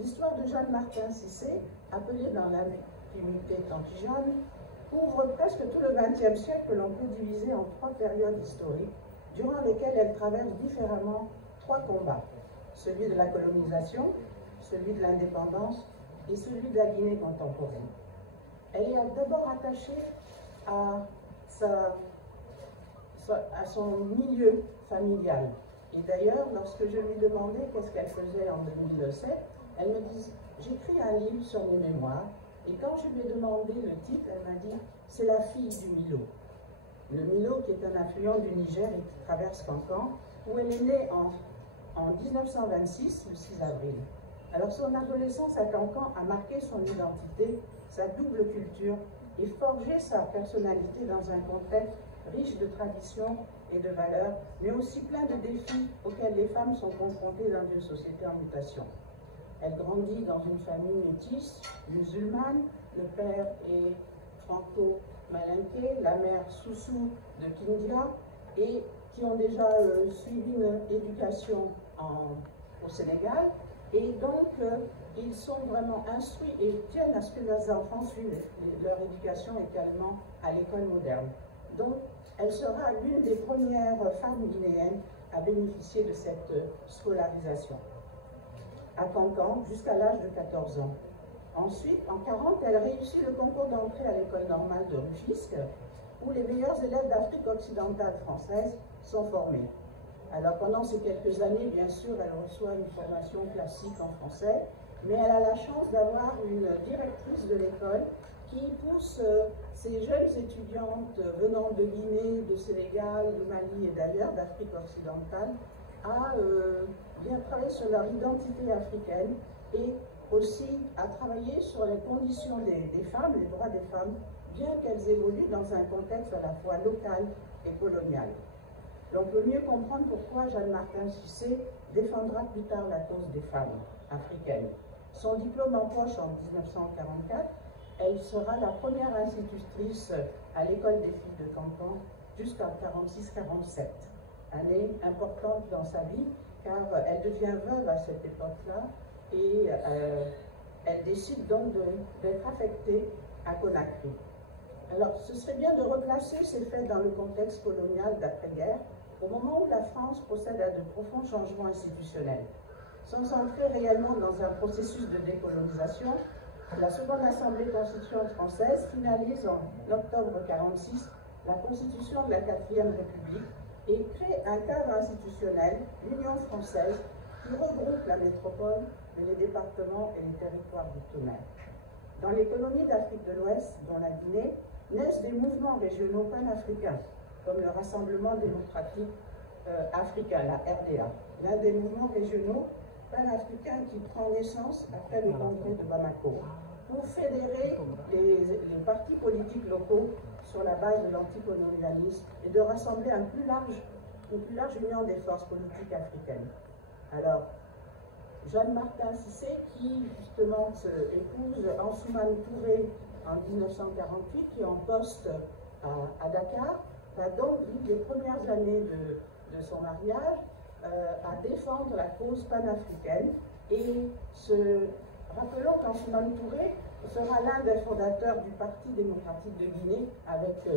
L'histoire de Jeanne Martin Cissé, appelée dans l'intimité Tanti Jeanne, couvre presque tout le XXe siècle que l'on peut diviser en 3 périodes historiques, durant lesquelles elle traverse différemment 3 combats. Celui de la colonisation, celui de l'indépendance et celui de la Guinée contemporaine. Elle est d'abord attachée à son milieu familial. Et d'ailleurs, lorsque je lui demandais qu'est-ce qu'elle faisait en 2007, elle me dit « J'écris un livre sur mes mémoires ». Et quand je lui ai demandé le titre, elle m'a dit « C'est la fille du Milo ». Le Milo qui est un affluent du Niger et qui traverse Cancan, où elle est née en 1926, le 6 avril. Alors son adolescence à Cancan a marqué son identité, sa double culture et forgé sa personnalité dans un contexte riche de traditions et de valeurs, mais aussi plein de défis auxquels les femmes sont confrontées dans une société en mutation. Elle grandit dans une famille métisse, musulmane, le père est franco-malinké, la mère Soussou de Kindia, et qui ont déjà suivi une éducation au Sénégal, et donc ils sont vraiment instruits et tiennent à ce que leurs enfants suivent leur éducation également à l'école moderne. Donc elle sera l'une des premières femmes guinéennes à bénéficier de cette scolarisation à Cancan jusqu'à l'âge de 14 ans. Ensuite, en 1940, elle réussit le concours d'entrée à l'école normale de Rufisque, où les meilleurs élèves d'Afrique occidentale française sont formés. Alors pendant ces quelques années, bien sûr, elle reçoit une formation classique en français, mais elle a la chance d'avoir une directrice de l'école qui pousse ces jeunes étudiantes venant de Guinée, de Sénégal, de Mali et d'ailleurs, d'Afrique occidentale, à bien travailler sur leur identité africaine et aussi à travailler sur les conditions des femmes, les droits des femmes, bien qu'elles évoluent dans un contexte à la fois local et colonial. On peut mieux comprendre pourquoi Jeanne Martin Cissé défendra plus tard la cause des femmes africaines. Son diplôme en poche en 1944, elle sera la première institutrice à l'école des filles de Cancan jusqu'en 46-47. Année importante dans sa vie, car elle devient veuve à cette époque-là et elle décide donc d'être affectée à Conakry. Alors, ce serait bien de replacer ces faits dans le contexte colonial d'après-guerre, au moment où la France procède à de profonds changements institutionnels. Sans entrer réellement dans un processus de décolonisation, la seconde Assemblée constituante française finalise en octobre 1946 la constitution de la 4e République et crée un cadre institutionnel, l'Union française, qui regroupe la métropole, les départements et les territoires d'outre-mer. Dans les colonies d'Afrique de l'Ouest, dont la Guinée, naissent des mouvements régionaux panafricains, comme le Rassemblement démocratique africain, la RDA, l'un des mouvements régionaux panafricains qui prend naissance après le congrès de Bamako, pour fédérer les partis politiques locaux sur la base de l'anticolonialisme et de rassembler une plus large union des forces politiques africaines. Alors, Jeanne Martin Cissé, qui justement épouse Ansoumane Touré en 1948, qui est en poste à Dakar, va donc vivre les premières années de son mariage à défendre la cause panafricaine. Et rappelons qu'Ansoumane Touré sera l'un des fondateurs du Parti démocratique de Guinée avec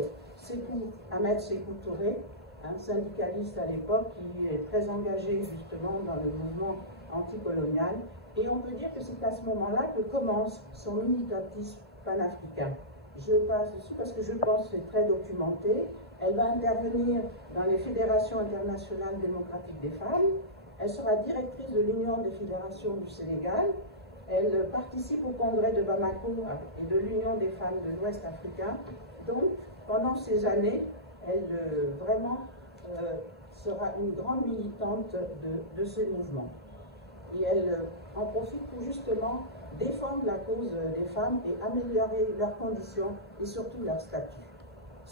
Ahmed Sékou Touré, un syndicaliste à l'époque qui est très engagé justement dans le mouvement anticolonial. Et on peut dire que c'est à ce moment-là que commence son militantisme panafricain. Je passe dessus parce que je pense que c'est très documenté. Elle va intervenir dans les fédérations internationales démocratiques des femmes. Elle sera directrice de l'Union des fédérations du Sénégal. Elle participe au congrès de Bamako et de l'Union des femmes de l'Ouest africain. Donc, pendant ces années, elle vraiment sera une grande militante de ce mouvement. Et elle en profite pour justement défendre la cause des femmes et améliorer leurs conditions et surtout leur statut.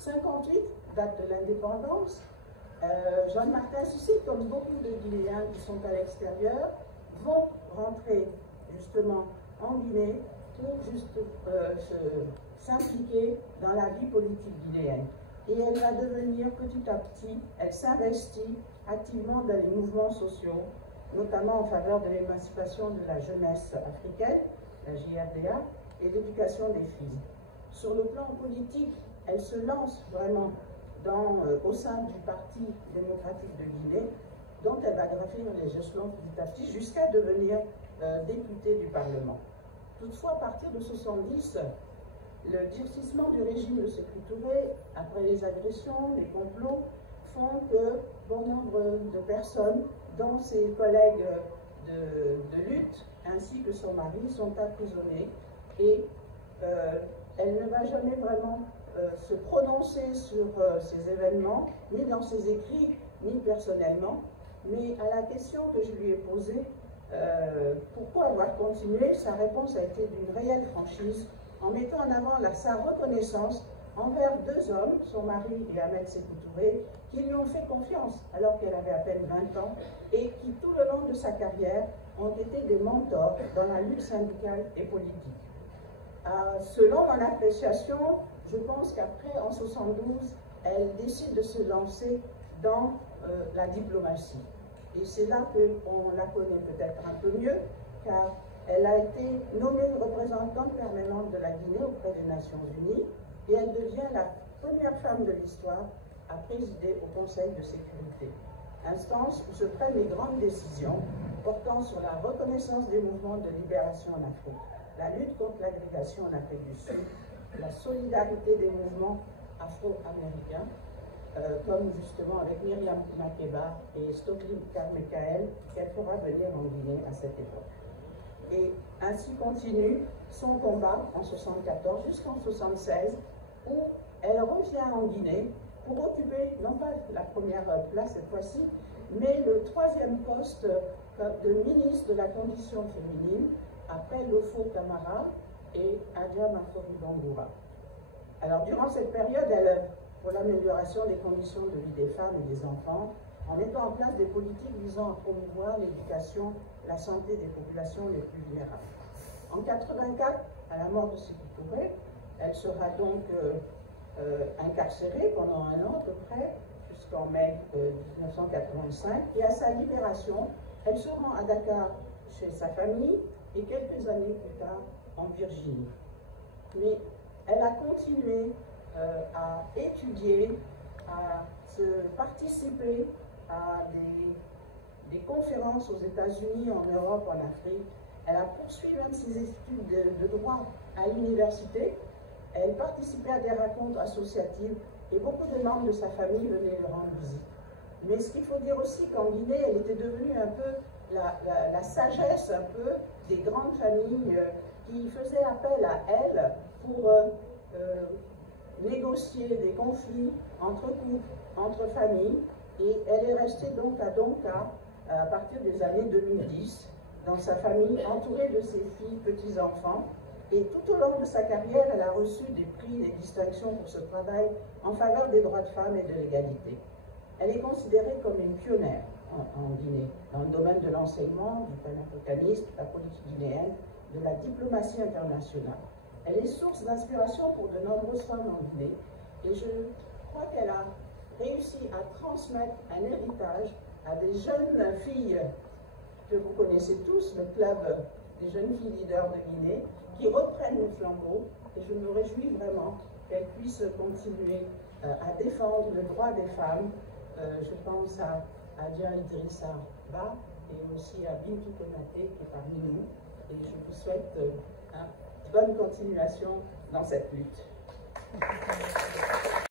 1958, date de l'indépendance, Jeanne Martin Cissé, comme beaucoup de Guinéens qui sont à l'extérieur, vont rentrer justement en Guinée pour s'impliquer dans la vie politique guinéenne. Et elle va devenir petit à petit, elle s'investit activement dans les mouvements sociaux notamment en faveur de l'émancipation de la jeunesse africaine, la JRDA, et l'éducation des filles. Sur le plan politique, elle se lance vraiment au sein du Parti démocratique de Guinée, dont elle va gravir les échelons petit à petit jusqu'à devenir députée du Parlement. Toutefois, à partir de 1970, le durcissement du régime de Sékou Touré, après les agressions, les complots, font que bon nombre de personnes, dont ses collègues de lutte, ainsi que son mari, sont emprisonnés et elle ne va jamais vraiment se prononcer sur ces événements, ni dans ses écrits, ni personnellement. Mais à la question que je lui ai posée, pourquoi avoir continué, sa réponse a été d'une réelle franchise, en mettant en avant sa reconnaissance envers deux hommes, son mari et Ahmed Sékou Touré, qui lui ont fait confiance alors qu'elle avait à peine 20 ans et qui, tout le long de sa carrière, ont été des mentors dans la lutte syndicale et politique. Selon mon appréciation, je pense qu'après, en 1972, elle décide de se lancer dans la diplomatie. Et c'est là qu'on la connaît peut-être un peu mieux, car elle a été nommée représentante permanente de la Guinée auprès des Nations Unies, et elle devient la première femme de l'histoire à présider au Conseil de sécurité, instance où se prennent les grandes décisions portant sur la reconnaissance des mouvements de libération en Afrique, la lutte contre l'agrégation en Afrique du Sud, la solidarité des mouvements afro-américains, comme justement avec Myriam Makeba et Stokely Carmichael, qu'elle fera venir en Guinée à cette époque. Et ainsi continue son combat en 1974 jusqu'en 1976, où elle revient en Guinée pour occuper, non pas la première place cette fois-ci, mais le troisième poste de ministre de la condition féminine, après Lofo Camara et Adja Mafori Bangoura. Alors, durant cette période, pour l'amélioration des conditions de vie des femmes et des enfants, en mettant en place des politiques visant à promouvoir l'éducation, la santé des populations les plus vulnérables. En 1984, à la mort de Sékou Touré, elle sera donc incarcérée pendant 1 an à peu près, jusqu'en mai 1985, et à sa libération, elle se rend à Dakar chez sa famille et quelques années plus tard en Virginie. Mais elle a continué à étudier, à participer à des conférences aux États-Unis, en Europe, en Afrique. Elle a poursuivi même ses études de droit à l'université. Elle participait à des rencontres associatives et beaucoup de membres de sa famille venaient lui rendre visite. Mais ce qu'il faut dire aussi qu'en Guinée, elle était devenue un peu la sagesse un peu des grandes familles qui faisaient appel à elle pour négocier des conflits entre couples, entre familles, et elle est restée donc à Donka à partir des années 2010, dans sa famille, entourée de ses filles, petits-enfants, et tout au long de sa carrière, elle a reçu des prix, des distinctions pour ce travail en faveur des droits de femmes et de l'égalité. Elle est considérée comme une pionnière en Guinée, dans le domaine de l'enseignement, du panafricanisme, de la politique guinéenne, de la diplomatie internationale. Elle est source d'inspiration pour de nombreuses femmes en Guinée, et je crois qu'elle a réussi à transmettre un héritage à des jeunes filles que vous connaissez tous, le club des jeunes filles leaders de Guinée, qui reprennent le flambeau, et je me réjouis vraiment qu'elles puissent continuer à défendre le droit des femmes. Je pense à Adja Idrissa Ba et aussi à Bintou Konaté qui est parmi nous, et je vous souhaite une bonne continuation dans cette lutte.